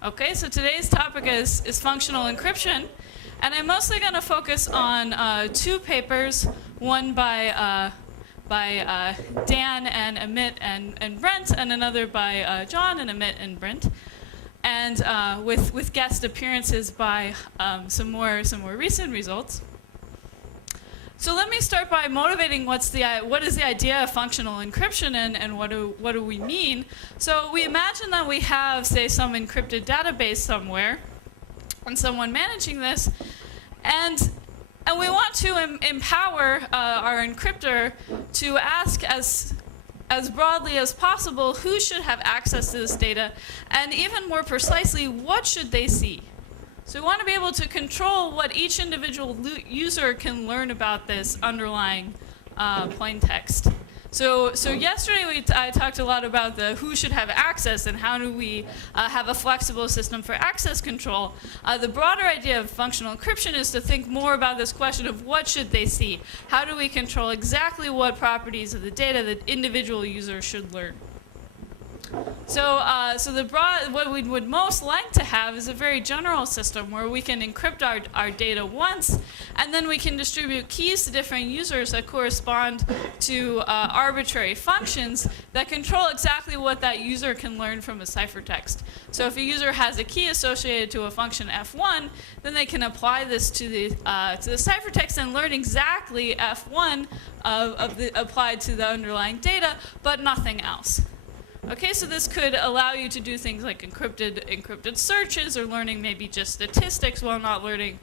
Okay, so today's topic is functional encryption, and I'm mostly going to focus on two papers, one by Dan and Amit and Brent, and another by John and Amit and Brent, and with guest appearances by some more recent results. So let me start by motivating what is the idea of functional encryption and what do we mean. So we imagine that we have, say, some encrypted database somewhere, and someone managing this, and we want to empower our encryptor to ask as broadly as possible who should have access to this data, and even more precisely, what should they see. So we want to be able to control what each individual user can learn about this underlying plain text. So yesterday I talked a lot about the who should have access and how do we have a flexible system for access control. The broader idea of functional encryption is to think more about this question of what should they see. How do we control exactly what properties of the data that individual users should learn? So what we would most like to have is a very general system where we can encrypt our data once, and then we can distribute keys to different users that correspond to arbitrary functions that control exactly what that user can learn from a ciphertext. So if a user has a key associated to a function f1, then they can apply this to the ciphertext and learn exactly f1 applied to the underlying data, but nothing else. Okay, so this could allow you to do things like encrypted searches, or learning maybe just statistics while not learning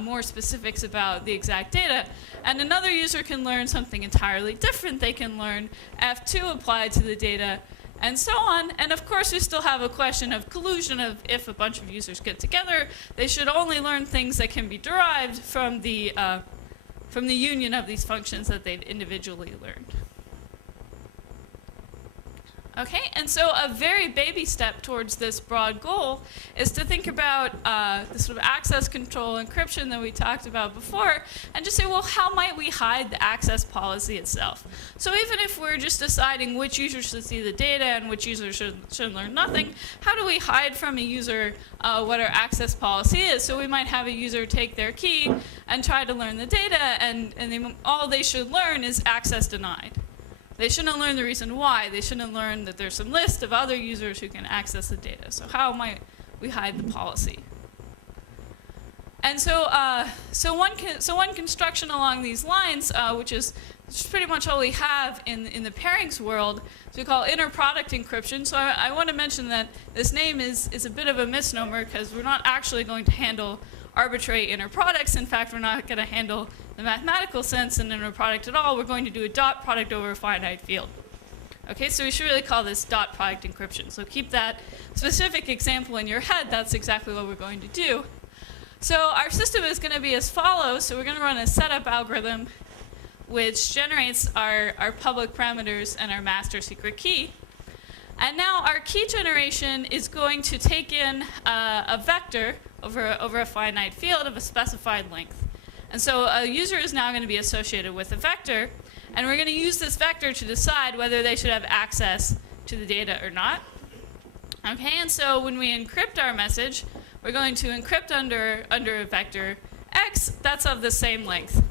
more specifics about the exact data. And another user can learn something entirely different. They can learn F2 applied to the data, and so on. And of course, we still have a question of collusion, of if a bunch of users get together, they should only learn things that can be derived from the union of these functions that they've individually learned. Okay, and so a very baby step towards this broad goal is to think about the sort of access control encryption that we talked about before, and just say, well, how might we hide the access policy itself? So even if we're just deciding which users should see the data and which users should learn nothing, how do we hide from a user what our access policy is? So we might have a user take their key and try to learn the data, and all they should learn is access denied. They shouldn't learn the reason why. They shouldn't learn that there's some list of other users who can access the data. So how might we hide the policy? And so one construction along these lines, which is pretty much all we have in the pairings world, is we call inner product encryption. So I want to mention that this name is a bit of a misnomer, because we're not actually going to handle arbitrary inner products. In fact, we're not going to handle the mathematical sense in inner product at all. We're going to do a dot product over a finite field. Okay, so we should really call this dot product encryption. So keep that specific example in your head. That's exactly what we're going to do. So our system is going to be as follows. So we're going to run a setup algorithm which generates our public parameters and our master secret key. And now our key generation is going to take in a vector over a finite field of a specified length. And so a user is now going to be associated with a vector, and we're going to use this vector to decide whether they should have access to the data or not. Okay, and so when we encrypt our message, we're going to encrypt under a vector x that's of the same length.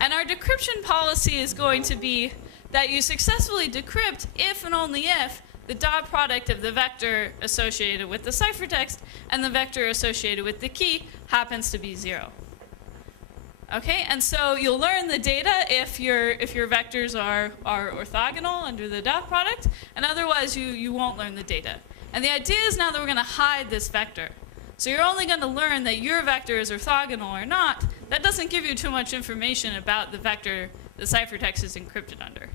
And our decryption policy is going to be that you successfully decrypt if and only if the dot product of the vector associated with the ciphertext and the vector associated with the key happens to be 0. Okay, and so you'll learn the data if your vectors are orthogonal under the dot product, and otherwise you won't learn the data. And the idea is now that we're going to hide this vector. So you're only going to learn that your vector is orthogonal or not. That doesn't give you too much information about the vector the ciphertext is encrypted under.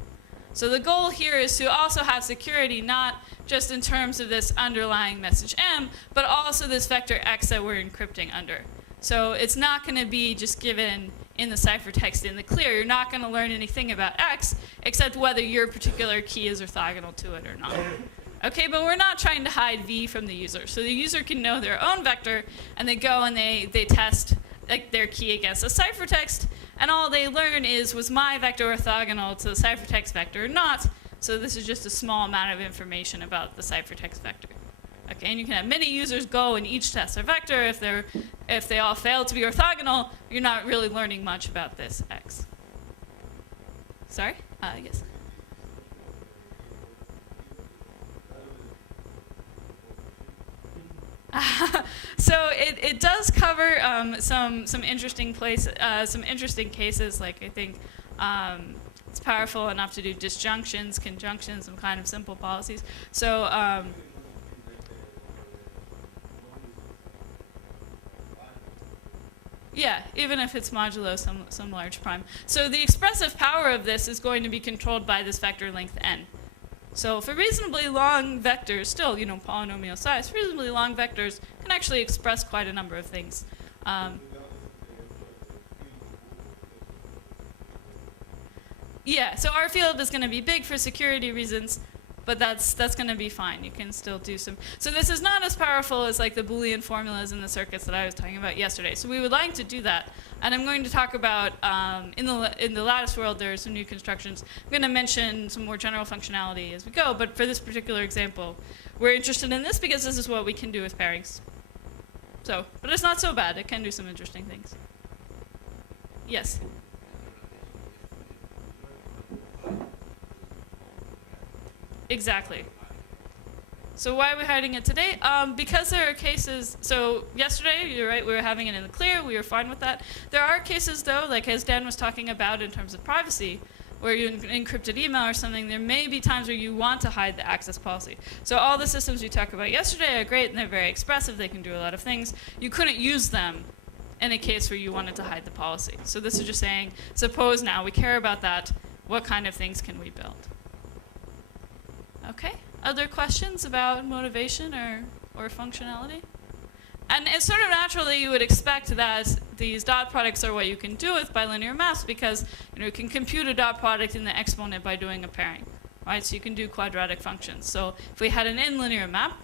So the goal here is to also have security, not just in terms of this underlying message m, but also this vector x that we're encrypting under. So it's not going to be just given in the ciphertext in the clear. You're not going to learn anything about x, except whether your particular key is orthogonal to it or not. Okay, but we're not trying to hide v from the user. So the user can know their own vector, and they go and they test their key against a ciphertext, and all they learn is, was my vector orthogonal to the ciphertext vector or not? So this is just a small amount of information about the ciphertext vector. Okay, and you can have many users go and each test their vector. If they all fail to be orthogonal, you're not really learning much about this X. Sorry? Yes. So it does cover some interesting cases. Like I think it's powerful enough to do disjunctions, conjunctions, some kind of simple policies. So yeah, even if it's modulo some large prime. So the expressive power of this is going to be controlled by this vector length n. So for reasonably long vectors, still, polynomial size, reasonably long vectors can actually express quite a number of things. Yeah, so our field is going to be big for security reasons, but that's going to be fine. You can still do some. So this is not as powerful as like the Boolean formulas in the circuits that I was talking about yesterday. So we would like to do that. And I'm going to talk about, in the lattice world, there are some new constructions. I'm going to mention some more general functionality as we go, but for this particular example, we're interested in this because this is what we can do with pairings. So, but it's not so bad. It can do some interesting things. Yes? Exactly. So why are we hiding it today? Because there are cases, so yesterday, you're right, we were having it in the clear, we were fine with that. There are cases though, like as Dan was talking about in terms of privacy, where you encrypted email or something, there may be times where you want to hide the access policy. So all the systems we talked about yesterday are great and they're very expressive, they can do a lot of things. You couldn't use them in a case where you wanted to hide the policy. So this is just saying, suppose now we care about that, what kind of things can we build? Okay, other questions about motivation or functionality? And it's sort of naturally you would expect that these dot products are what you can do with bilinear maps because you can compute a dot product in the exponent by doing a pairing, right? So you can do quadratic functions. So if we had an n-linear map,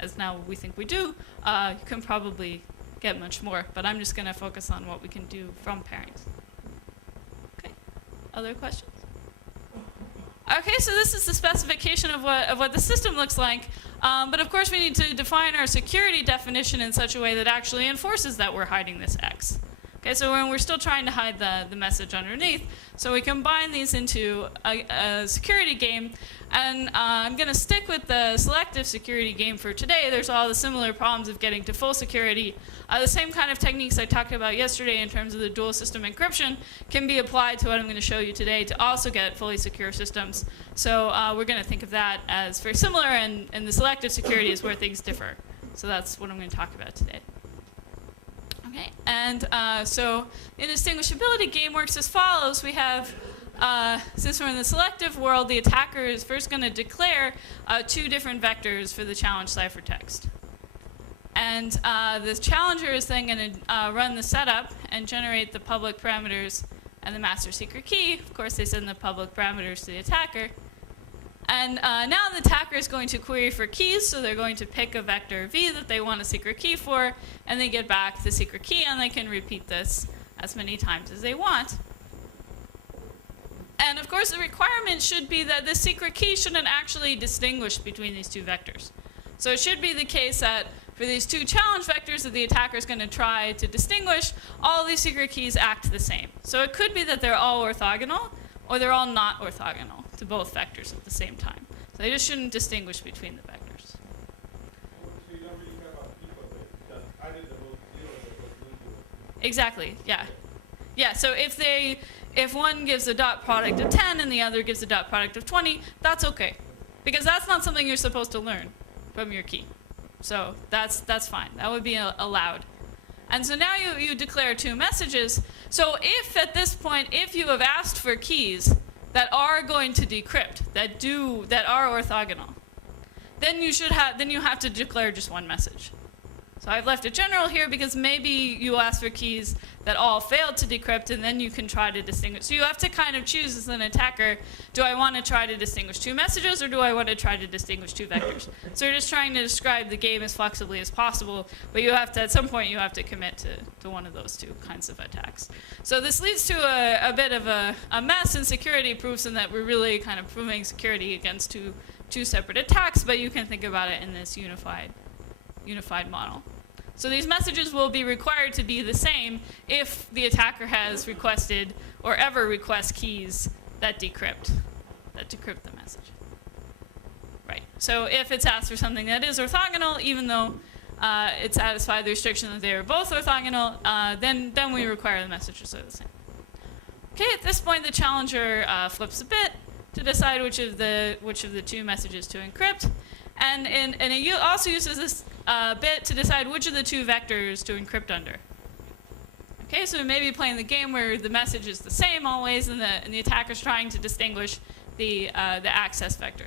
as now we think we do, you can probably get much more. But I'm just going to focus on what we can do from pairings. Okay, other questions? Okay, so this is the specification of what the system looks like. But of course we need to define our security definition in such a way that actually enforces that we're hiding this X. Okay, so we're still trying to hide the message underneath. So we combine these into a security game. And I'm going to stick with the selective security game for today. There's all the similar problems of getting to full security. The same kind of techniques I talked about yesterday in terms of the dual system encryption can be applied to what I'm going to show you today to also get fully secure systems. So we're going to think of that as very similar, and the selective security is where things differ. So that's what I'm going to talk about today. Okay, and so the indistinguishability game works as follows. We have, since we're in the selective world, the attacker is first going to declare 2 different vectors for the challenge ciphertext. And the challenger is then going to run the setup and generate the public parameters and the master secret key. Of course, they send the public parameters to the attacker. And now the attacker is going to query for keys, so they're going to pick a vector v that they want a secret key for, and they get back the secret key, and they can repeat this as many times as they want. And of course, the requirement should be that the secret key shouldn't actually distinguish between these 2 vectors. So it should be the case that for these 2 challenge vectors that the attacker is going to try to distinguish, all these secret keys act the same. So it could be that they're all orthogonal, or they're all not orthogonal to both vectors at the same time. So they just shouldn't distinguish between the vectors. So you don't really care about people, but just either the whole 0 or the Exactly, yeah. Yeah, so if one gives a dot product of 10 and the other gives a dot product of 20, that's okay. Because that's not something you're supposed to learn from your key. So that's fine. That would be allowed. And so now you declare 2 messages. So if at this point, if you have asked for keys that are going to decrypt, that are orthogonal, then you have to declare just 1 message. So I've left it general here because maybe you ask for keys that all failed to decrypt, and then you can try to distinguish. So you have to kind of choose as an attacker, do I want to try to distinguish two messages, or do I want to try to distinguish two vectors? So you're just trying to describe the game as flexibly as possible, but you have to, at some point, you have to commit to one of those two kinds of attacks. So this leads to a bit of a mess in security proofs, in that we're really kind of proving security against two separate attacks, but you can think about it in this unified model. So these messages will be required to be the same if the attacker has requested or ever requests keys that decrypt the message. Right. So if it's asked for something that is orthogonal, even though it satisfied the restriction that they are both orthogonal, then we require the messages are the same. Okay. At this point, the challenger flips a bit to decide which of the two messages to encrypt, and it also uses this bit to decide which of the two vectors to encrypt under. Okay, so we may be playing the game where the message is the same always, and the attacker's trying to distinguish the access vector.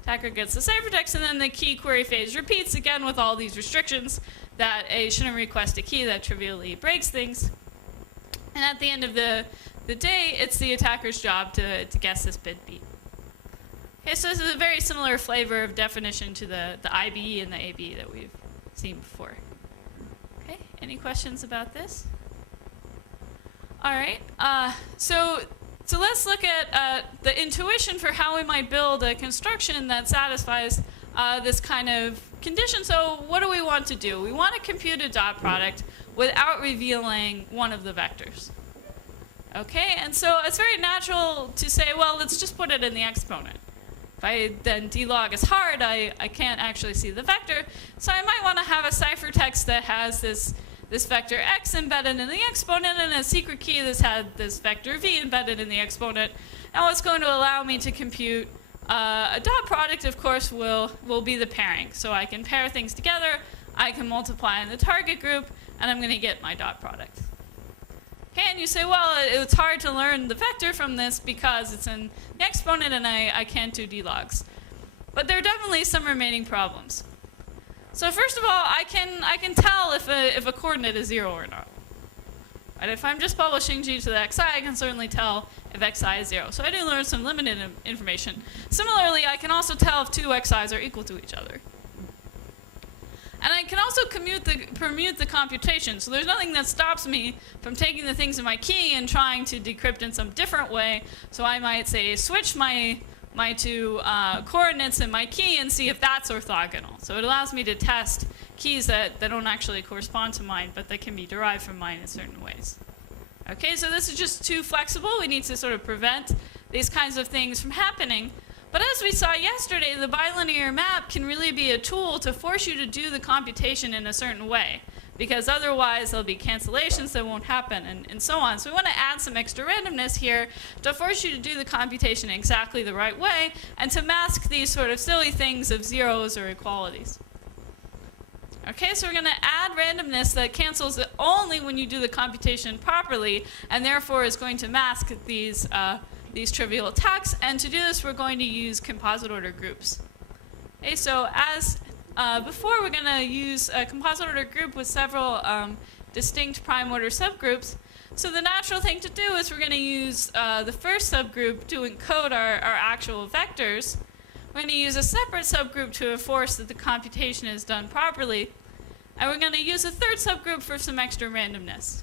Attacker gets the ciphertext, and then the key query phase repeats again with all these restrictions that a shouldn't request a key that trivially breaks things. And at the end of the day, it's the attacker's job to guess this bit beat. Okay, so this is a very similar flavor of definition to the IBE and the ABE that we've seen before. Okay, any questions about this? All right, so let's look at the intuition for how we might build a construction that satisfies this kind of condition. So what do we want to do? We want to compute a dot product without revealing one of the vectors. Okay, and so it's very natural to say, well, let's just put it in the exponent. Then d-log is hard, I can't actually see the vector, so I might want to have a ciphertext that has this vector x embedded in the exponent, and a secret key that's had this vector v embedded in the exponent. Now what's going to allow me to compute a dot product, of course, will be the pairing. So I can pair things together, I can multiply in the target group, and I'm going to get my dot product. Okay, and you say, well, it's hard to learn the vector from this because it's in the exponent and I can't do d-logs. But there are definitely some remaining problems. So first of all, I can tell if a coordinate is 0 or not. Right? If I'm just publishing g to the xi, I can certainly tell if xi is 0. So I do learn some limited information. Similarly, I can also tell if two xi's are equal to each other. And I can also permute the computation. So there's nothing that stops me from taking the things in my key and trying to decrypt in some different way. So I might say switch my two coordinates in my key and see if that's orthogonal. So it allows me to test keys that don't actually correspond to mine, but that can be derived from mine in certain ways. Okay, so this is just too flexible. We need to sort of prevent these kinds of things from happening. But as we saw yesterday, the bilinear map can really be a tool to force you to do the computation in a certain way, because otherwise there'll be cancellations that won't happen, and so on. So we want to add some extra randomness here to force you to do the computation exactly the right way, and to mask these sort of silly things of zeros or equalities. Okay, so we're going to add randomness that cancels only when you do the computation properly, and therefore is going to mask these trivial attacks. And to do this, we're going to use composite order groups. Okay, so as before, we're going to use a composite order group with several distinct prime order subgroups. So the natural thing to do is we're going to use the first subgroup to encode our actual vectors. We're going to use a separate subgroup to enforce that the computation is done properly. And we're going to use a third subgroup for some extra randomness.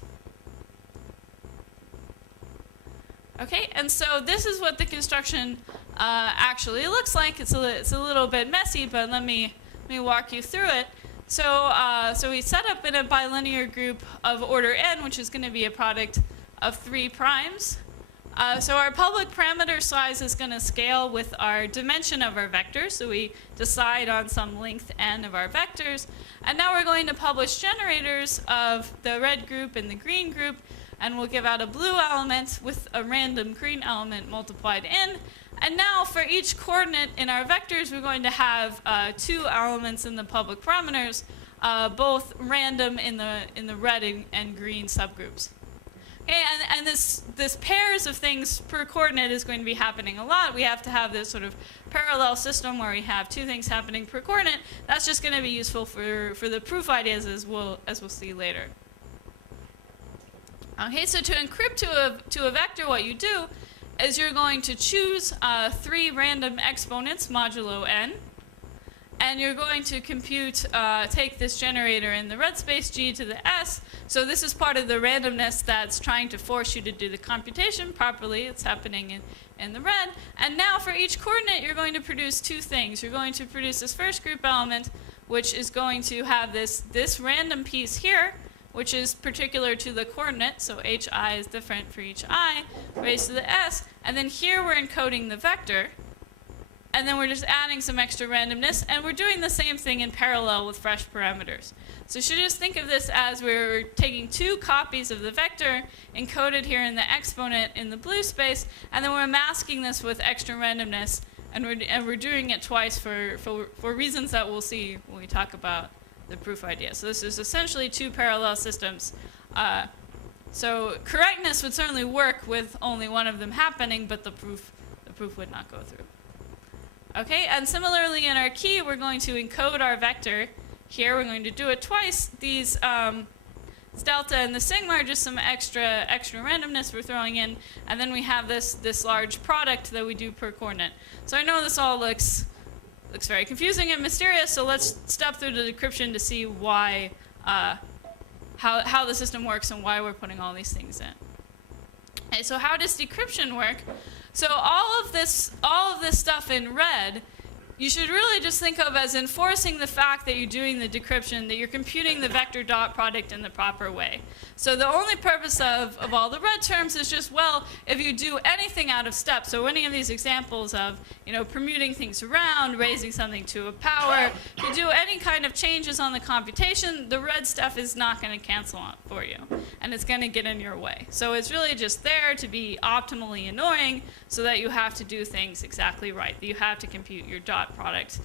Okay, and so this is what the construction actually looks like. It's a little bit messy, but let me walk you through it. So we set up in a bilinear group of order n, which is going to be a product of 3 primes. So our public parameter size is going to scale with our dimension of our vectors. So we decide on some length n of our vectors. And now we're going to publish generators of the red group and the green group. And we'll give out a blue element with a random green element multiplied in. And now for each coordinate in our vectors, we're going to have 2 elements in the public parameters, both random in the red and green subgroups. Okay, and this pairs of things per coordinate is going to be happening a lot. We have to have this sort of parallel system where we have two things happening per coordinate. That's just going to be useful for the proof ideas as we'll see later. Okay, so to encrypt to a vector, what you do is you're going to choose 3 random exponents modulo n, and you're going to compute, take this generator in the red space g to the s. So this is part of the randomness that's trying to force you to do the computation properly. It's happening in the red. And now for each coordinate, you're going to produce 2 things. You're going to produce this first group element, which is going to have this random piece here, which is particular to the coordinate. So hi is different for each I raised to the s. And then here we're encoding the vector. And then we're just adding some extra randomness, and we're doing the same thing in parallel with fresh parameters. So you should just think of this as we're taking 2 copies of the vector encoded here in the exponent in the blue space, and then we're masking this with extra randomness, and we're doing it twice for reasons that we'll see when we talk about the proof idea. So this is essentially 2 parallel systems. So correctness would certainly work with only one of them happening, but the proof would not go through. Okay, and similarly in our key, we're going to encode our vector. Here we're going to do it twice. These delta and the sigma are just some extra randomness we're throwing in, and then we have this large product that we do per coordinate. So I know this all looks very confusing and mysterious, so let's step through the decryption to see why how the system works and why we're putting all these things in. Okay, so how does decryption work? So all of this stuff in red, you should really just think of as enforcing the fact that you're doing the decryption, that you're computing the vector dot product in the proper way. So the only purpose of all the red terms is just, well, if you do anything out of step, so any of these examples of, permuting things around, raising something to a power, if you do any kind of changes on the computation, the red stuff is not going to cancel out for you, and it's going to get in your way. So it's really just there to be optimally annoying so that you have to do things exactly right, that you have to compute your dot product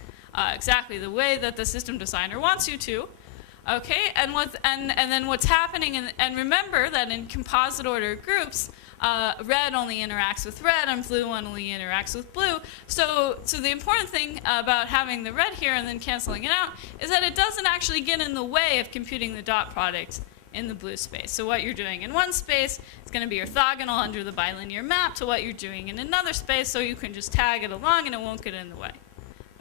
exactly the way that the system designer wants you to. Okay, and then what's happening, and remember that in composite order groups, red only interacts with red and blue only interacts with blue. So the important thing about having the red here and then canceling it out is that it doesn't actually get in the way of computing the dot product in the blue space. So what you're doing in one space is going to be orthogonal under the bilinear map to what you're doing in another space, so you can just tag it along and it won't get in the way.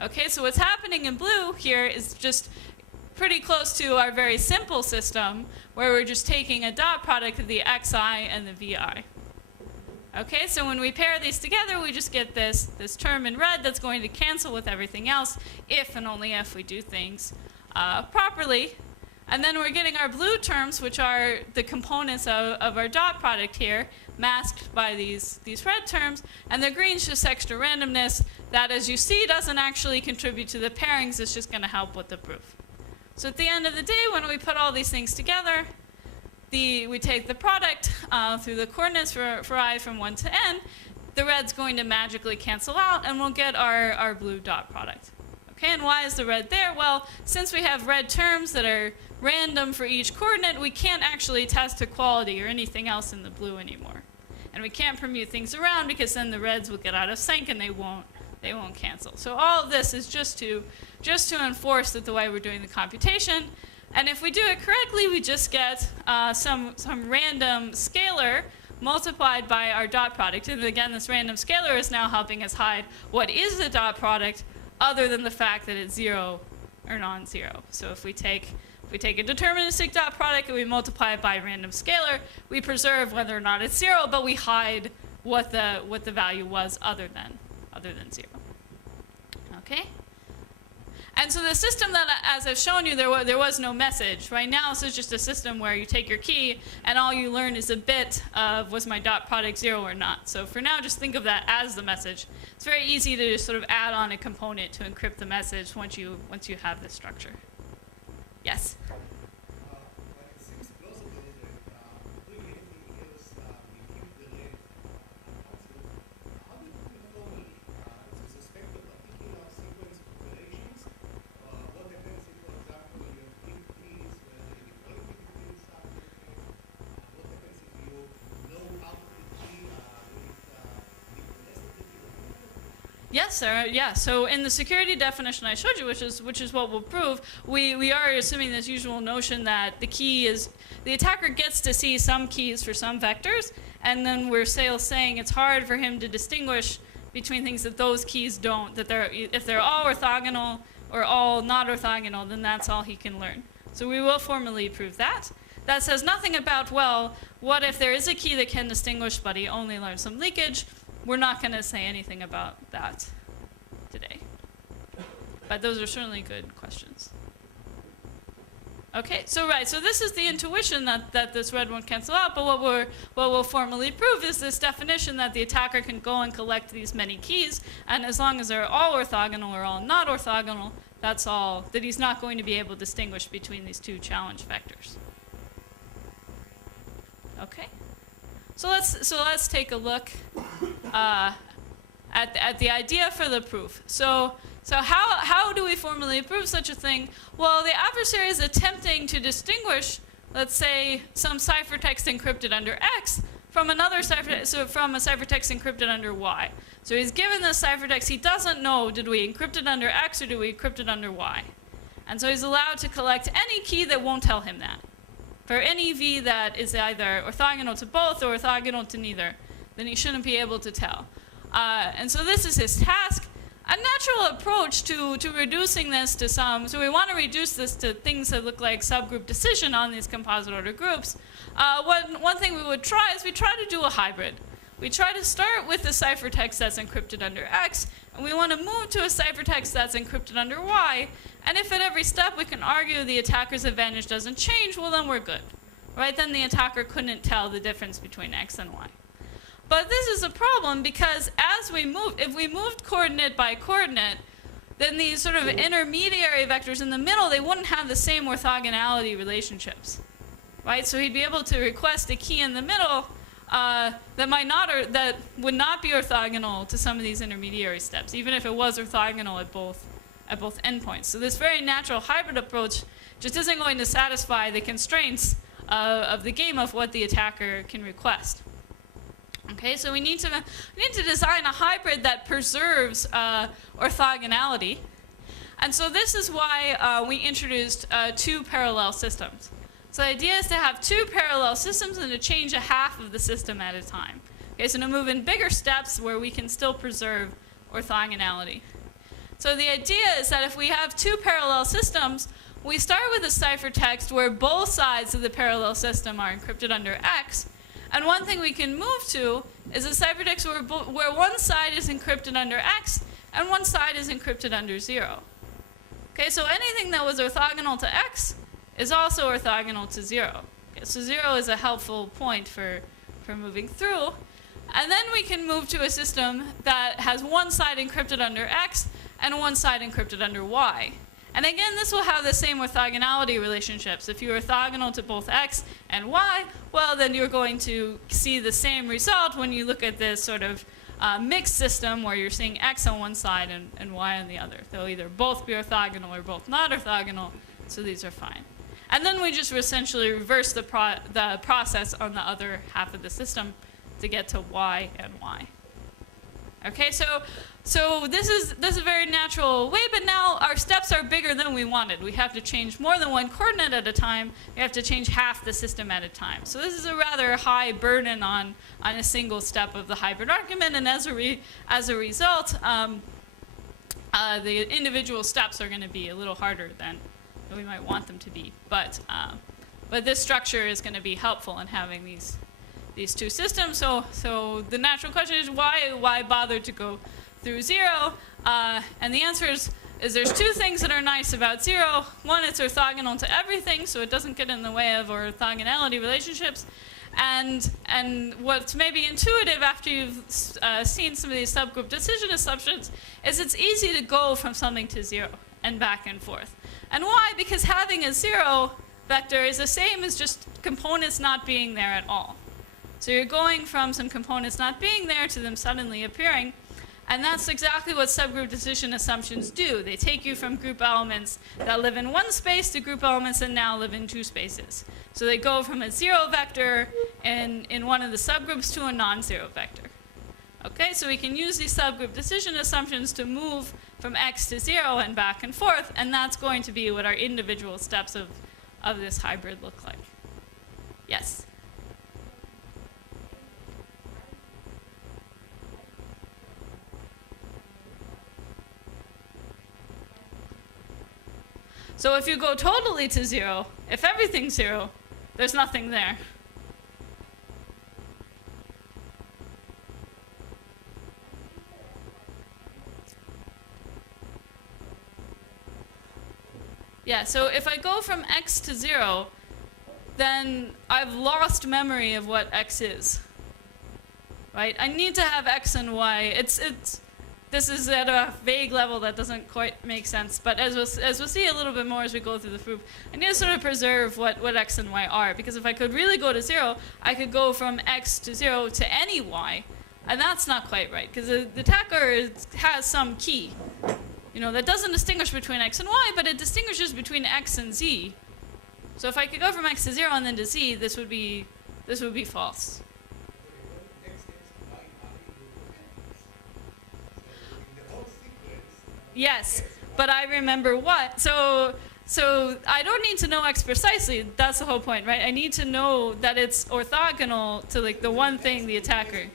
Okay, so what's happening in blue here is just pretty close to our very simple system where we're just taking a dot product of the xi and the vi. Okay, so when we pair these together, we just get this term in red that's going to cancel with everything else if and only if we do things properly. And then we're getting our blue terms, which are the components of our dot product here, masked by these red terms, and the green's just extra randomness that, as you see, doesn't actually contribute to the pairings. It's just going to help with the proof. So at the end of the day, when we put all these things together, we take the product through the coordinates for I from 1 to n. The red's going to magically cancel out, and we'll get our blue dot product. Okay, and why is the red there? Well, since we have red terms that are random for each coordinate, we can't actually test equality or anything else in the blue anymore. And we can't permute things around because then the reds will get out of sync and they won't cancel. So all of this is just to enforce that the way we're doing the computation. And if we do it correctly, we just get some random scalar multiplied by our dot product. And again, this random scalar is now helping us hide what is the dot product other than the fact that it's 0 or non-zero. So if we take a deterministic dot product and we multiply it by a random scalar, we preserve whether or not it's 0, but we hide what the value was other than 0. Okay? And so the system that, as I've shown you, there was no message. Right now, this is just a system where you take your key and all you learn is a bit of was my dot product 0 or not. So for now, just think of that as the message. It's very easy to just sort of add on a component to encrypt the message once you have this structure. Yes? It seems plausible that doing anything else, we keep the length constant. How do you do it formally? To suspect a particular sequence of operations? What happens if, for example, you have linked keys where the equality between subjects? What happens if you Yes, Sarah. Yeah. So in the security definition I showed you, which is what we'll prove, we are assuming this usual notion that the key is the attacker gets to see some keys for some vectors, and then we're saying it's hard for him to distinguish between things that those keys don't. That if they're all orthogonal or all not orthogonal, then that's all he can learn. So we will formally prove that. That says nothing about, well, what if there is a key that can distinguish, but he only learns some leakage? We're not going to say anything about that today. But those are certainly good questions. Okay, so this is the intuition that this red won't cancel out, but what we'll formally prove is this definition that the attacker can go and collect these many keys, and as long as they're all orthogonal or all not orthogonal, that's all, that he's not going to be able to distinguish between these two challenge vectors. Okay, so let's take a look at the idea for the proof. So how do we formally prove such a thing? Well, the adversary is attempting to distinguish, let's say, some ciphertext encrypted under X from another from a ciphertext encrypted under Y. So he's given this ciphertext. He doesn't know, did we encrypt it under X or did we encrypt it under Y? And so he's allowed to collect any key that won't tell him that. For any V that is either orthogonal to both or orthogonal to neither, then he shouldn't be able to tell. And so this is his task. A natural approach to reducing this to some, so we want to reduce this to things that look like subgroup decision on these composite order groups. One thing we would try is we try to do a hybrid. We try to start with the ciphertext that's encrypted under X, and we want to move to a ciphertext that's encrypted under Y. And if at every step we can argue the attacker's advantage doesn't change, well then we're good. Right? Then the attacker couldn't tell the difference between X and Y. But this is a problem because as we move, if we moved coordinate by coordinate, then these sort of intermediary vectors in the middle, they wouldn't have the same orthogonality relationships. Right? So he'd be able to request a key in the middle that would not be orthogonal to some of these intermediary steps, even if it was orthogonal at both endpoints. So this very natural hybrid approach just isn't going to satisfy the constraints of the game of what the attacker can request. Okay, so we need to design a hybrid that preserves orthogonality, and so this is why we introduced two parallel systems. So the idea is to have two parallel systems and to change a half of the system at a time. Okay, so to move in bigger steps where we can still preserve orthogonality. So the idea is that if we have two parallel systems, we start with a ciphertext where both sides of the parallel system are encrypted under X. And one thing we can move to is a ciphertext where one side is encrypted under X and one side is encrypted under 0. Okay, so anything that was orthogonal to X is also orthogonal to 0. Okay, so 0 is a helpful point for moving through. And then we can move to a system that has one side encrypted under X and one side encrypted under Y. And again, this will have the same orthogonality relationships. If you're orthogonal to both X and Y, well, then you're going to see the same result when you look at this sort of mixed system where you're seeing X on one side and Y on the other. They'll either both be orthogonal or both not orthogonal, so these are fine. And then we just essentially reverse the process on the other half of the system to get to Y and Y. Okay, so this is a very natural way, but now our steps are bigger than we wanted. We have to change more than one coordinate at a time. We have to change half the system at a time. So this is a rather high burden on a single step of the hybrid argument, and as a result, the individual steps are going to be a little harder than we might want them to be. But this structure is going to be helpful in having these two systems. So the natural question is why bother to go through 0? And the answer is there's two things that are nice about 0. One, it's orthogonal to everything, so it doesn't get in the way of orthogonality relationships. And what's maybe intuitive after you've seen some of these subgroup decision assumptions is it's easy to go from something to 0 and back and forth. And why? Because having a 0 vector is the same as just components not being there at all. So you're going from some components not being there to them suddenly appearing. And that's exactly what subgroup decision assumptions do. They take you from group elements that live in one space to group elements that now live in two spaces. So they go from a 0 vector in one of the subgroups to a non-0 vector. Okay, so we can use these subgroup decision assumptions to move from x to 0 and back and forth, and that's going to be what our individual steps of this hybrid look like. Yes? So if you go totally to 0, if everything's 0, there's nothing there. Yeah, so if I go from x to 0, then I've lost memory of what x is. Right? I need to have x and y. This is at a vague level that doesn't quite make sense, but as we'll see a little bit more as we go through the proof, I need to sort of preserve what x and y are, because if I could really go to 0, I could go from x to 0 to any y, and that's not quite right, because the attacker has some key. You know, that doesn't distinguish between x and y, but it distinguishes between x and z. So if I could go from x to 0 and then to z, this would be false. Yes, but I remember what. So I don't need to know x precisely. That's the whole point, right? I need to know that it's orthogonal to like the one thing the attacker.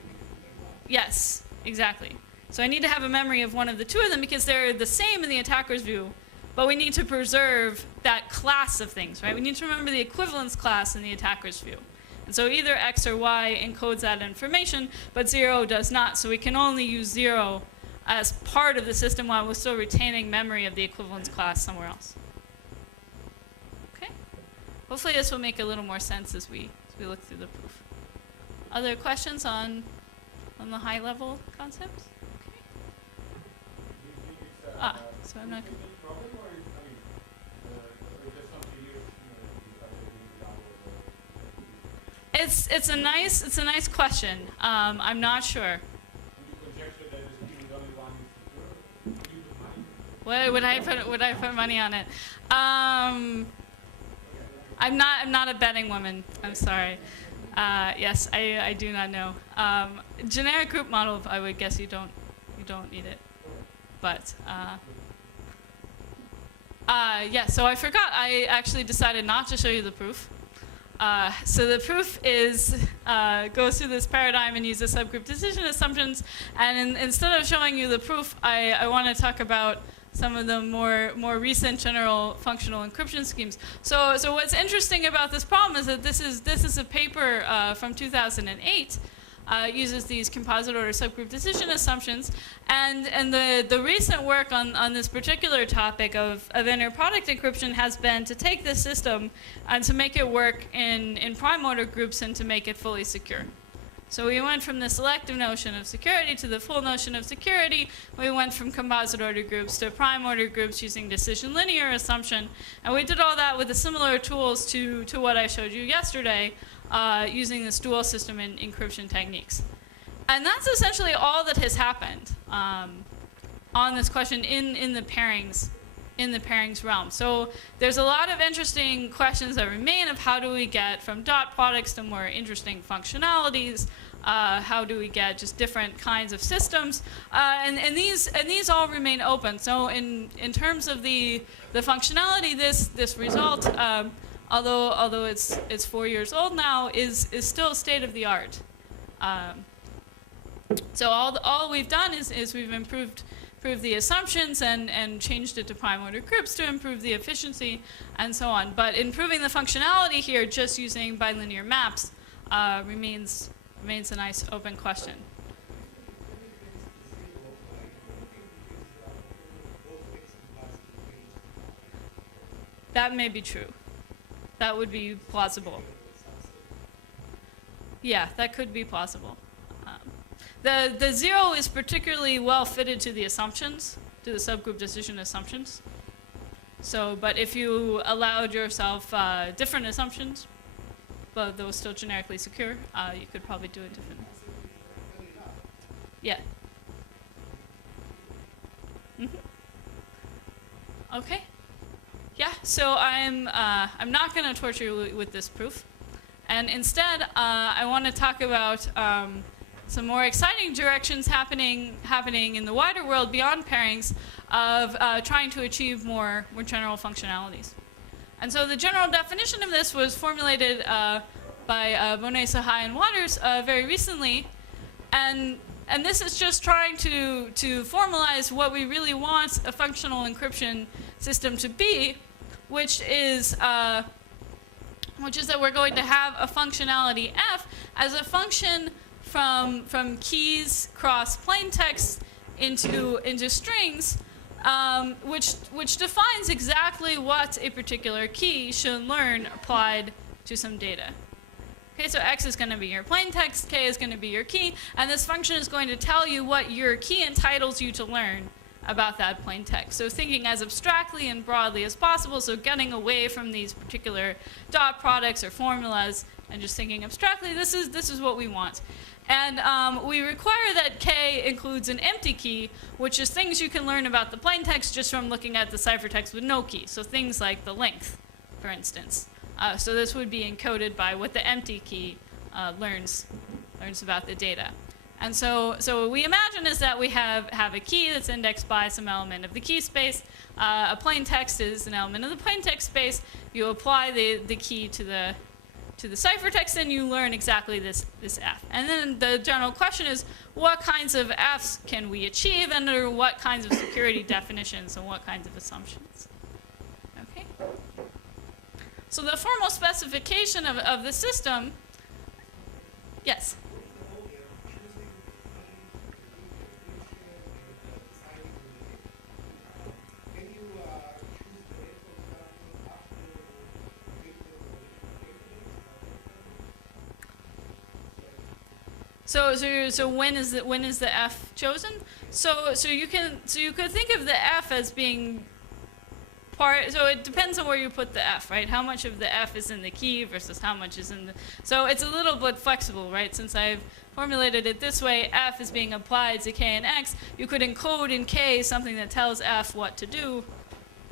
Yes, exactly. So I need to have a memory of one of the two of them because they're the same in the attacker's view, but we need to preserve that class of things, right? We need to remember the equivalence class in the attacker's view. And so either x or y encodes that information, but 0 does not. So we can only use 0 as part of the system while we're still retaining memory of the equivalence class somewhere else. Okay? Hopefully this will make a little more sense as we look through the proof. Other questions on the high level concepts? Okay. So I'm not. It's a nice question. I'm not sure. Would I put money on it? I'm not a betting woman. I'm sorry. Yes, I do not know. Generic group model, I would guess you don't need it. But yeah. So I forgot. I actually decided not to show you the proof. So the proof goes through this paradigm and uses subgroup decision assumptions. And instead of showing you the proof, I want to talk about some of the more recent general functional encryption schemes. So what's interesting about this problem is that this is a paper from 2008. Uses these composite order subgroup decision assumptions, and the recent work on this particular topic of inner product encryption has been to take this system and to make it work in prime order groups and to make it fully secure. So we went from the selective notion of security to the full notion of security. We went from composite order groups to prime order groups using decision linear assumption, and we did all that with the similar tools to what I showed you yesterday. Using this dual system and encryption techniques. And that's essentially all that has happened on this question in the pairings realm. So there's a lot of interesting questions that remain of how do we get from dot products to more interesting functionalities, how do we get just different kinds of systems, and these all remain open. So in terms of the functionality, this result, although it's 4 years old now, is still state of the art. So all we've done is we've improved the assumptions and changed it to prime order groups to improve the efficiency and so on. But improving the functionality here just using bilinear maps remains a nice open question. That may be true. That would be plausible. Yeah, that could be plausible. The 0 is particularly well fitted to the assumptions, to the subgroup decision assumptions. So, but if you allowed yourself different assumptions, but those still generically secure, you could probably do it differently. Yeah. Mm-hmm. Okay. Yeah, so I'm not going to torture you with this proof. And instead, I want to talk about some more exciting directions happening in the wider world beyond pairings of trying to achieve more general functionalities. And so the general definition of this was formulated by Bonet, Sahai, and Waters very recently. And this is just trying to formalize what we really want a functional encryption system to be, which is that we're going to have a functionality f as a function from keys cross plain text into strings, which defines exactly what a particular key should learn applied to some data. Okay, so x is going to be your plain text, k is going to be your key, and this function is going to tell you what your key entitles you to learn about that plain text. So thinking as abstractly and broadly as possible, so getting away from these particular dot products or formulas and just thinking abstractly, this is what we want. And we require that k includes an empty key, which is things you can learn about the plain text just from looking at the ciphertext with no key. So things like the length, for instance. So this would be encoded by what the empty key learns about the data. And so what we imagine is that we have a key that's indexed by some element of the key space. A plain text is an element of the plain text space. You apply the key to the ciphertext, and you learn exactly this f. And then the general question is, what kinds of f's can we achieve, and under what kinds of security definitions and what kinds of assumptions? Okay. So the formal specification of the system, yes? So when is the f chosen? So you could think of the f as being part. So it depends on where you put the f, right? How much of the f is in the key versus how much is in the. So it's a little bit flexible, right? Since I've formulated it this way, f is being applied to k and x. You could encode in k something that tells f what to do.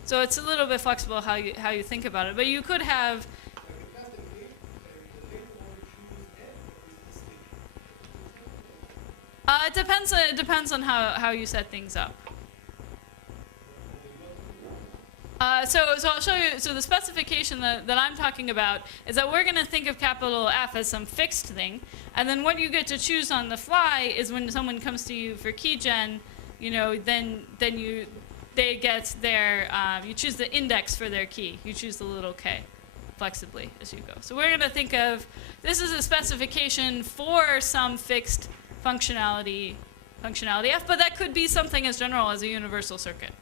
So it's a little bit flexible how you think about it. But you could have. It depends on how you set things up. So I'll show you. So the specification that I'm talking about is that we're going to think of capital F as some fixed thing, and then what you get to choose on the fly is when someone comes to you for key gen, then they get their you choose the index for their key. You choose the little k, flexibly as you go. So we're going to think of this is a specification for some fixed functionality f, but that could be something as general as a universal circuit.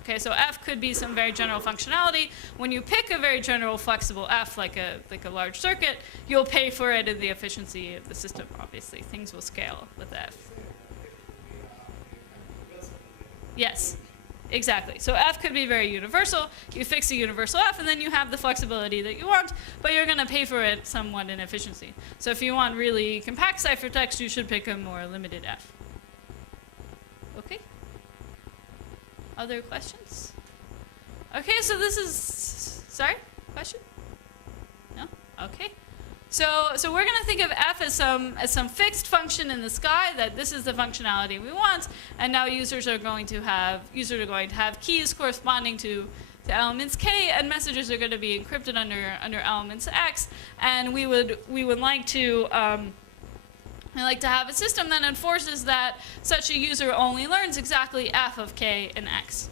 Okay, so f could be some very general functionality. When you pick a very general flexible f, like a large circuit, you'll pay for it in the efficiency of the system, obviously. Things will scale with f. Yes, exactly. So f could be very universal. You fix a universal f, and then you have the flexibility that you want, but you're going to pay for it somewhat in efficiency. So if you want really compact ciphertext, you should pick a more limited f. Okay? Other questions? Okay, so this is, sorry, question? No? Okay. So we're going to think of f as some fixed function in the sky, that this is the functionality we want, and now users are going to have keys corresponding to elements k, and messages are going to be encrypted under elements x, and we would like to have a system that enforces that such a user only learns exactly f of k and x.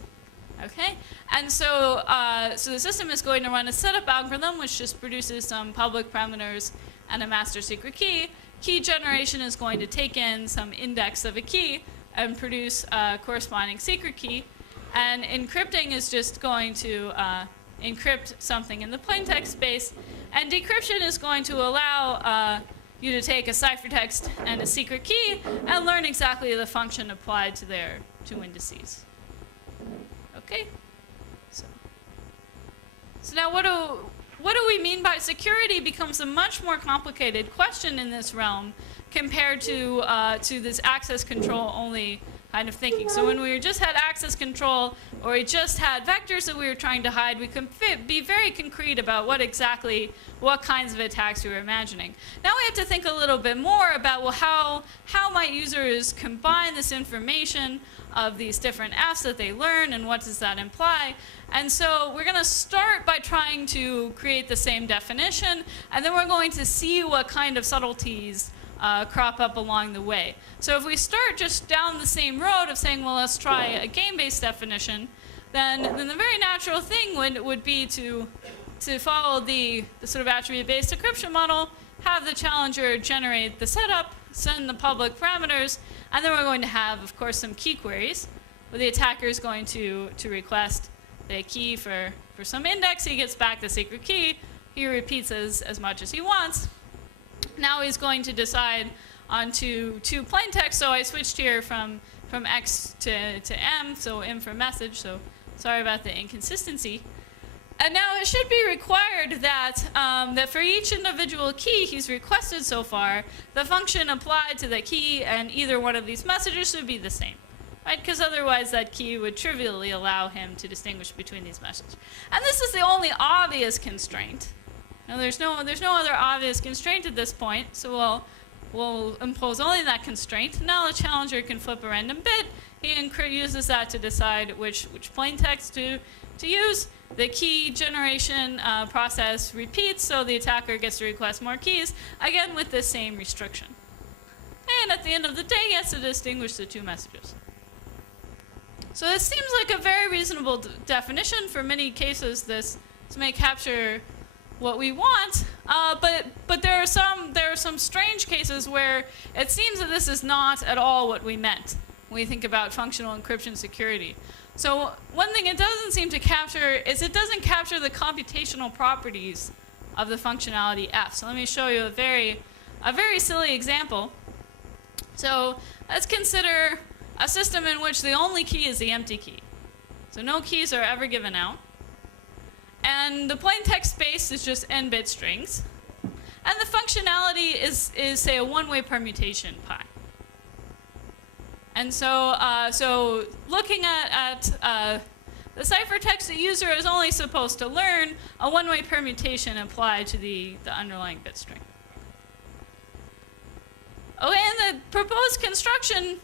Okay, and so the system is going to run a setup algorithm which just produces some public parameters and a master secret key. Key generation is going to take in some index of a key and produce a corresponding secret key, and encrypting is just going to encrypt something in the plaintext space, and decryption is going to allow you to take a ciphertext and a secret key and learn exactly the function applied to their two indices. Okay, so now what do we mean by security becomes a much more complicated question in this realm compared to this access control only kind of thinking. So when we just had access control, or we just had vectors that we were trying to hide, we could be very concrete about what kinds of attacks we were imagining. Now we have to think a little bit more about, well, how might users combine this information of these different Fs that they learn, and what does that imply? And so we're going to start by trying to create the same definition, and then we're going to see what kind of subtleties crop up along the way. So if we start just down the same road of saying, well, let's try a game-based definition, then the very natural thing would be to follow the sort of attribute-based decryption model, have the challenger generate the setup, send the public parameters, and then we're going to have, of course, some key queries, where the attacker is going to request the key for some index. He gets back the secret key. He repeats as much as he wants. Now he's going to decide on two plain text. So I switched here from X to M, so M for message. So sorry about the inconsistency. And now it should be required that that for each individual key he's requested so far, the function applied to the key and either one of these messages should be the same, right? Because otherwise that key would trivially allow him to distinguish between these messages. And this is the only obvious constraint. Now there's no other obvious constraint at this point, so we'll impose only that constraint. Now the challenger can flip a random bit. He uses that to decide which plain text to use. The key generation process repeats, so the attacker gets to request more keys, again with the same restriction. And at the end of the day, he has to distinguish the two messages. So this seems like a very reasonable definition. For many cases, this may capture what we want, but there are some strange cases where it seems that this is not at all what we meant when we think about functional encryption security. So one thing it doesn't seem to capture is it doesn't capture the computational properties of the functionality F. So let me show you a very silly example. So let's consider a system in which the only key is the empty key. So no keys are ever given out. And the plain text space is just n-bit strings. And the functionality is say, a one-way permutation pi. And so looking at the ciphertext, the user is only supposed to learn a one-way permutation applied to the underlying bit string. Okay, and the proposed construction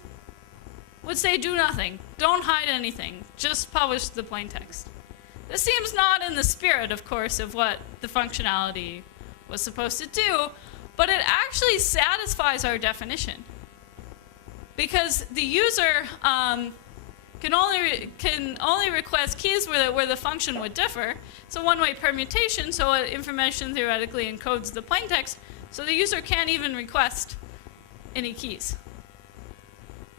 would say do nothing. Don't hide anything. Just publish the plain text. This seems not in the spirit, of course, of what the functionality was supposed to do, but it actually satisfies our definition. Because the user can only request keys where the function would differ. It's a one-way permutation, so information theoretically encodes the plain text, so the user can't even request any keys.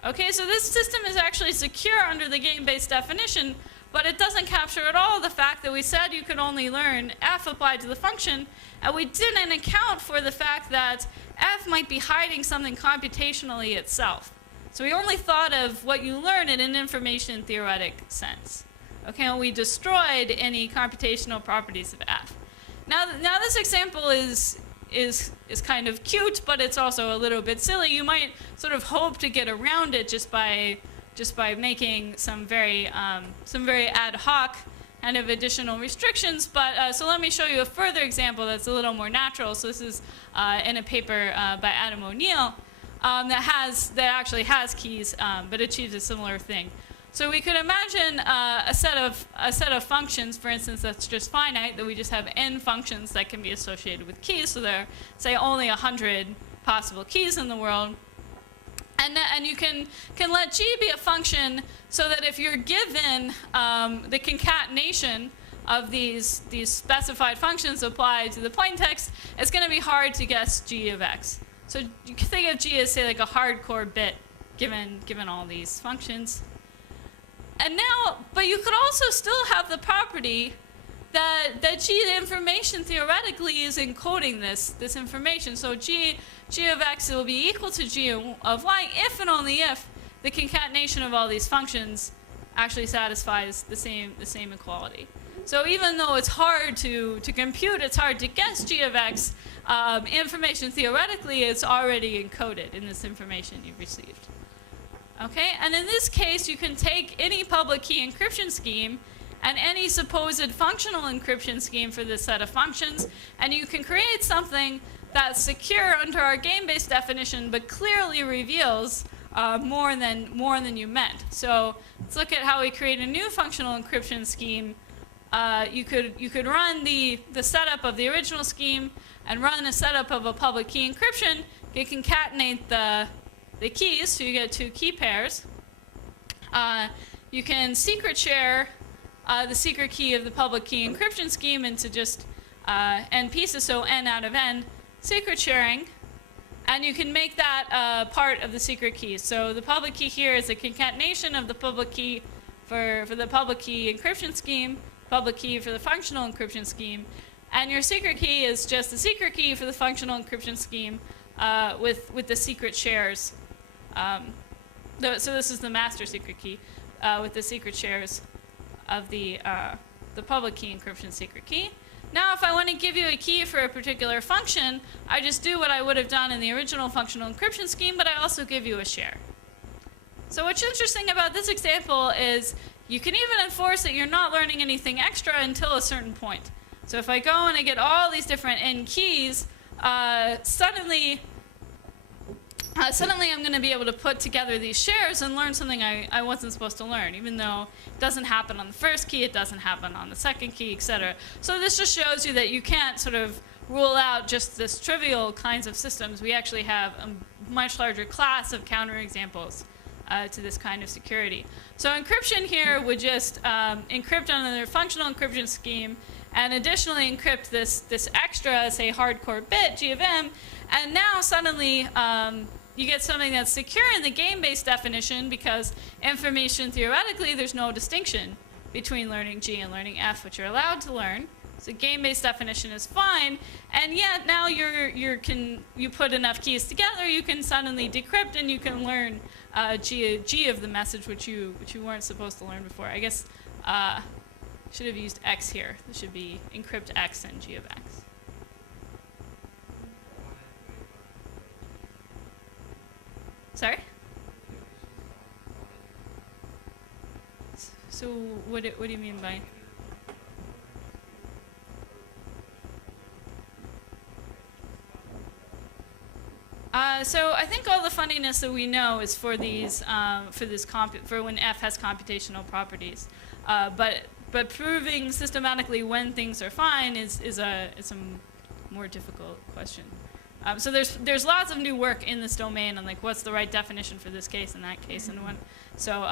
Okay, so this system is actually secure under the game-based definition, but it doesn't capture at all the fact that we said you could only learn F applied to the function, and we didn't account for the fact that F might be hiding something computationally itself. So we only thought of what you learn in an information theoretic sense. Okay, and we destroyed any computational properties of F. Now this example is kind of cute, but it's also a little bit silly. You might sort of hope to get around it just by making some very ad hoc kind of additional restrictions. But so let me show you a further example that's a little more natural. So this is in a paper by Adam O'Neill that actually has keys, but achieves a similar thing. So we could imagine a set of functions, for instance, that's just finite, that we just have n functions that can be associated with keys. So there are, say, only 100 possible keys in the world. And you can let G be a function so that if you're given the concatenation of these specified functions applied to the plain text, it's going to be hard to guess G of X. So you can think of G as, say, like a hardcore bit given all these functions. And now, but you could also still have the property that G, the information theoretically is encoding this information. So G of X will be equal to G of Y if and only if the concatenation of all these functions actually satisfies the same equality. So even though it's hard to compute, it's hard to guess G of X, information theoretically it's already encoded in this information you've received. Okay, and in this case, you can take any public key encryption scheme and any supposed functional encryption scheme for this set of functions, and you can create something that's secure under our game-based definition, but clearly reveals more than you meant. So let's look at how we create a new functional encryption scheme. You could run the setup of the original scheme and run a setup of a public key encryption. You concatenate the keys, so you get two key pairs. You can secret share the secret key of the public key encryption scheme into just n pieces, so n out of n, secret sharing. And you can make that part of the secret key. So the public key here is a concatenation of the public key for the public key encryption scheme, public key for the functional encryption scheme, and your secret key is just the secret key for the functional encryption scheme with the secret shares. So this is the master secret key with the secret shares of the public key encryption secret key. Now, if I want to give you a key for a particular function, I just do what I would have done in the original functional encryption scheme, but I also give you a share. So what's interesting about this example is you can even enforce that you're not learning anything extra until a certain point. So if I go and I get all these different n keys, suddenly I'm going to be able to put together these shares and learn something I wasn't supposed to learn, even though it doesn't happen on the first key, it doesn't happen on the second key, etc. So this just shows you that you can't sort of rule out just this trivial kinds of systems. We actually have a much larger class of counterexamples to this kind of security. So encryption here would just encrypt under the functional encryption scheme and additionally encrypt this extra, say, hardcore bit, G of M, and now suddenly you get something that's secure in the game-based definition because information, theoretically, there's no distinction between learning G and learning F, which you're allowed to learn. So game-based definition is fine, and yet now you put enough keys together, you can suddenly decrypt and you can learn G of the message, which you weren't supposed to learn before. I guess should have used X here. This should be encrypt X and G of X. Sorry? So what do you mean by? So I think all the funniness that we know is for these for when F has computational properties, but proving systematically when things are fine is a more difficult question. So there's lots of new work in this domain on like what's the right definition for this case and that case and one. So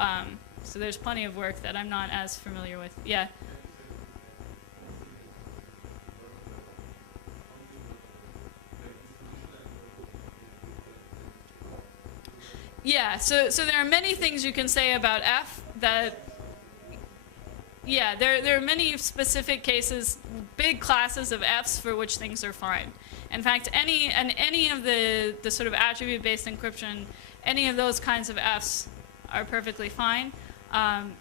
so there's plenty of work that I'm not as familiar with. Yeah. Yeah, so there are many things you can say about F that, yeah, there are many specific cases, big classes of Fs for which things are fine. In fact, any of the sort of attribute-based encryption, any of those kinds of Fs are perfectly fine.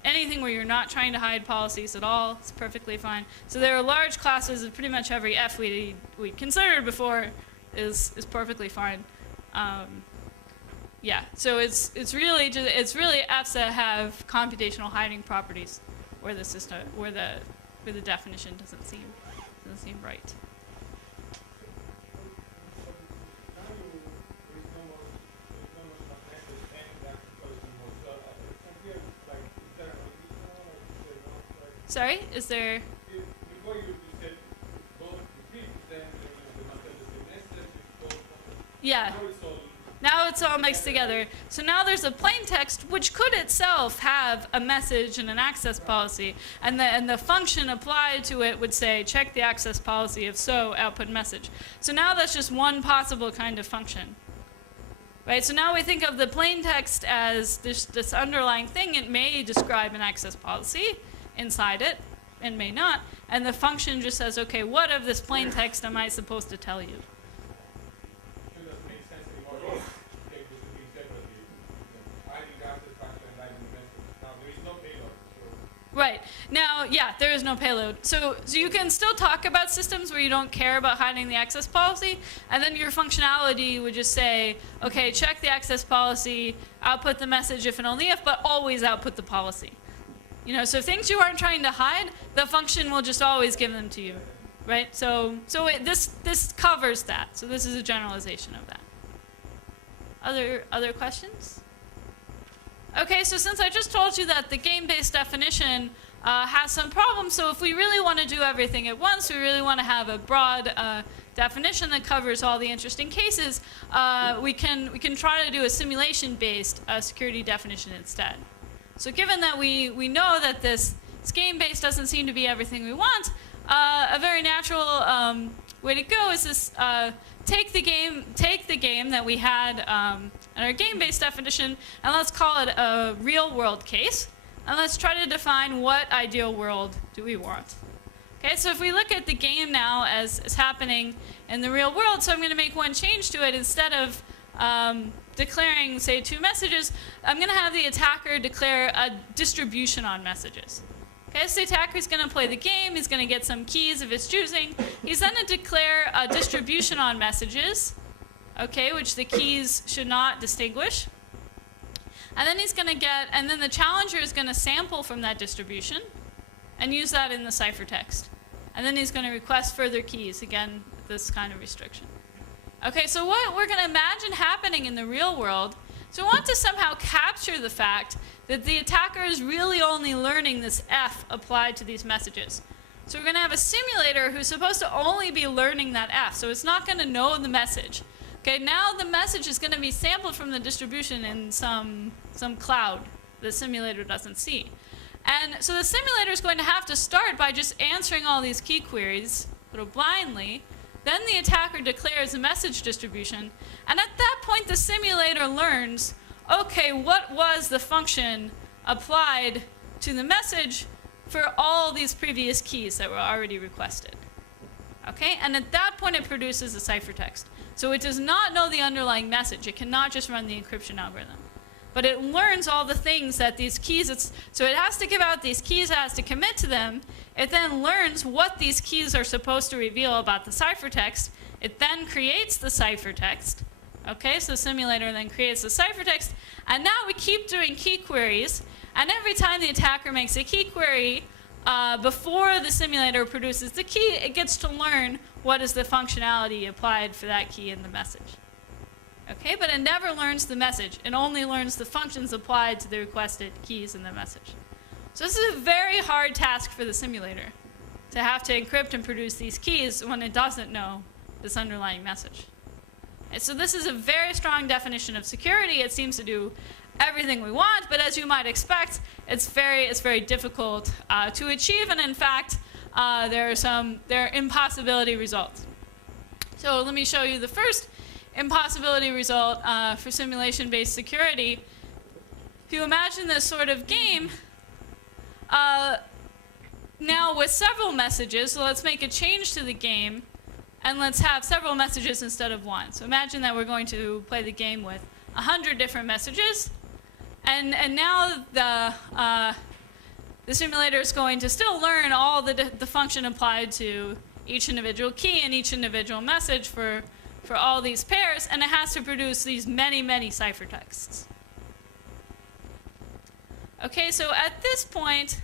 Anything where you're not trying to hide policies at all is perfectly fine. So there are large classes of pretty much every F we considered before is perfectly fine. Yeah, so it's really Fs that have computational hiding properties, where the system where the definition doesn't seem right. Sorry, is there? Before you said both repeat, then they must have the same message. Yeah. Now it's all. Now it's all mixed together. So now there's a plain text which could itself have a message and an access policy, and the function applied to it would say check the access policy, if so, output message. So now that's just one possible kind of function. Right? So now we think of the plain text as this underlying thing. It may describe an access policy inside it, and may not. And the function just says, okay, what of this plain text am I supposed to tell you? Right. Now, yeah, there is no payload. So you can still talk about systems where you don't care about hiding the access policy, and then your functionality would just say, okay, check the access policy, output the message if and only if, but always output the policy. You know, so things you aren't trying to hide, the function will just always give them to you, right? This covers that. So this is a generalization of that. Other questions? Okay, so since I just told you that the game-based definition has some problems, so if we really want to do everything at once, we really want to have a broad definition that covers all the interesting cases, we can try to do a simulation-based security definition instead. So given that we know that this game-based doesn't seem to be everything we want, a very natural way to go is this: take the game that we had in our game-based definition, and let's call it a real-world case, and let's try to define what ideal world do we want. Okay, so if we look at the game now as happening in the real world, so I'm going to make one change to it. Instead of declaring, say, 2 messages, I'm going to have the attacker declare a distribution on messages. Okay, so the attacker is going to play the game. He's going to get some keys of his choosing. He's then going to declare a distribution on messages, okay, which the keys should not distinguish. And then he's going to and then the challenger is going to sample from that distribution and use that in the ciphertext. And then he's going to request further keys, again, this kind of restriction. Okay, so what we're going to imagine happening in the real world, so we want to somehow capture the fact that the attacker is really only learning this F applied to these messages. So we're going to have a simulator who's supposed to only be learning that F, so it's not going to know the message. Okay, now the message is going to be sampled from the distribution in some cloud the simulator doesn't see. And so the simulator is going to have to start by just answering all these key queries sort of blindly. Then the attacker declares a message distribution, and at that point the simulator learns, okay, what was the function applied to the message for all these previous keys that were already requested. Okay, and at that point it produces a ciphertext. So it does not know the underlying message. It cannot just run the encryption algorithm. But it learns all the things that these keys, so it has to give out these keys, it has to commit to them. It then learns what these keys are supposed to reveal about the ciphertext. It then creates the ciphertext. Okay, so the simulator then creates the ciphertext. And now we keep doing key queries. And every time the attacker makes a key query, before the simulator produces the key, it gets to learn what is the functionality applied for that key in the message. Okay, but it never learns the message. It only learns the functions applied to the requested keys in the message. So this is a very hard task for the simulator, to have to encrypt and produce these keys when it doesn't know this underlying message. And so this is a very strong definition of security. It seems to do everything we want, but as you might expect, it's very difficult to achieve, and in fact, there are impossibility results. So let me show you the first impossibility result for simulation-based security. If you imagine this sort of game, now with several messages, so let's make a change to the game, and let's have several messages instead of one. So imagine that we're going to play the game with 100 different messages, and now the simulator is going to still learn all the function applied to each individual key and each individual message for all these pairs, and it has to produce these many ciphertexts. Okay, so at this point,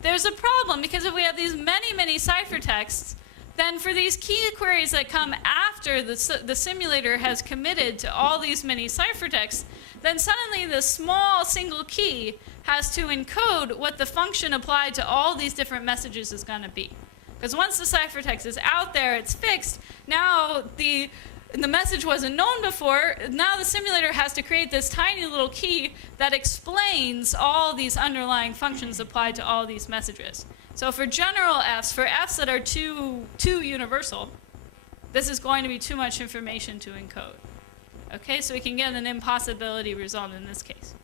there's a problem, because if we have these many ciphertexts, then for these key queries that come after the simulator has committed to all these many ciphertexts, then suddenly the small single key has to encode what the function applied to all these different messages is going to be. Because once the ciphertext is out there, it's fixed. Now the message wasn't known before. Now the simulator has to create this tiny little key that explains all these underlying functions applied to all these messages. So for general Fs, for Fs that are too universal, this is going to be too much information to encode. Okay, so we can get an impossibility result in this case.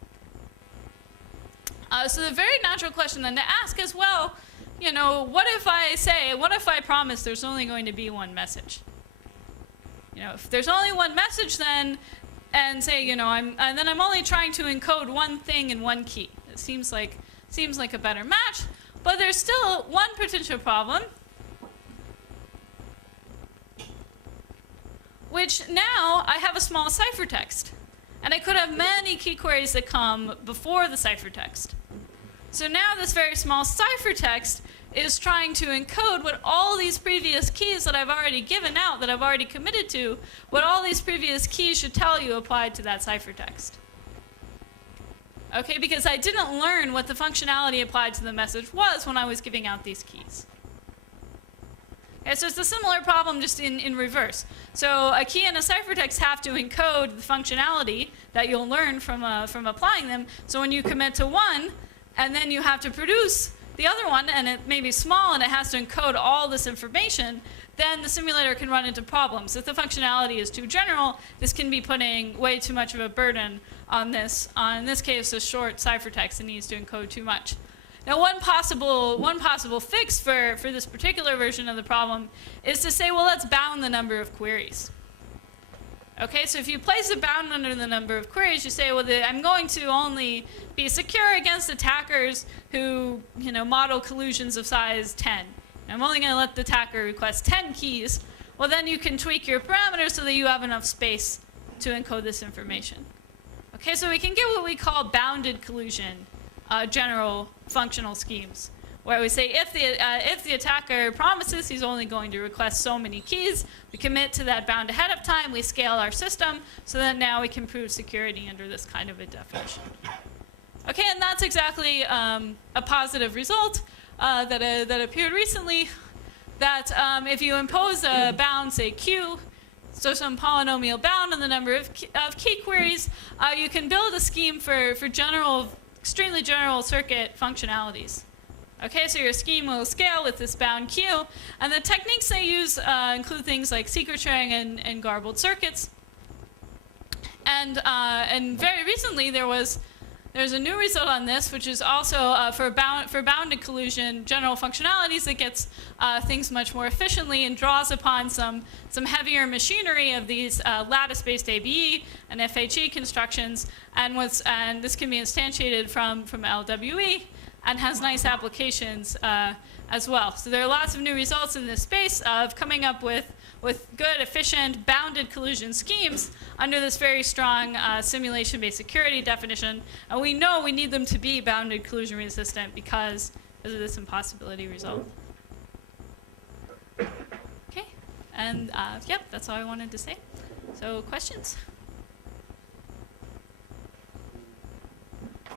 So the very natural question then to ask is, well, you know, what if I promise there's only going to be one message? You know, if there's only one message, then, and say, you know, I'm only trying to encode one thing in one key. It seems like seems like a better match, but there's still one potential problem, which now I have a small ciphertext. And I could have many key queries that come before the ciphertext. So now this very small ciphertext is trying to encode what all these previous keys that I've already given out, that I've already committed to, what all these previous keys should tell you applied to that ciphertext. Okay, because I didn't learn what the functionality applied to the message was when I was giving out these keys. Okay, so it's a similar problem just in reverse. So a key and a ciphertext have to encode the functionality that you'll learn from applying them. So when you commit to one, and then you have to produce the other one, and it may be small and it has to encode all this information, then the simulator can run into problems. If the functionality is too general, this can be putting way too much of a burden on this. In this case, a short ciphertext that needs to encode too much. Now, one possible fix for this particular version of the problem is to say, well, let's bound the number of queries. Okay, so if you place a bound under the number of queries, you say, well, I'm going to only be secure against attackers who, model collusions of size 10. I'm only going to let the attacker request 10 keys. Well, then you can tweak your parameters so that you have enough space to encode this information. Okay, so we can get what we call bounded collusion general functional schemes, where we say if the attacker promises he's only going to request so many keys, we commit to that bound ahead of time, we scale our system, so that now we can prove security under this kind of a definition. Okay, and that's exactly a positive result that appeared recently, that if you impose a bound, say Q, so some polynomial bound on the number of key queries, you can build a scheme for extremely general circuit functionalities. Okay, so your scheme will scale with this bound Q, and the techniques they use include things like secret sharing and garbled circuits. And very recently there's a new result on this, which is also for bounded collusion general functionalities that gets things much more efficiently and draws upon some heavier machinery of these lattice-based ABE and FHE constructions, and this can be instantiated from LWE and has nice applications as well. So there are lots of new results in this space of coming up with good, efficient, bounded collusion schemes under this very strong simulation-based security definition. And we know we need them to be bounded collusion resistant because of this impossibility result. Okay, and yep, that's all I wanted to say. So questions?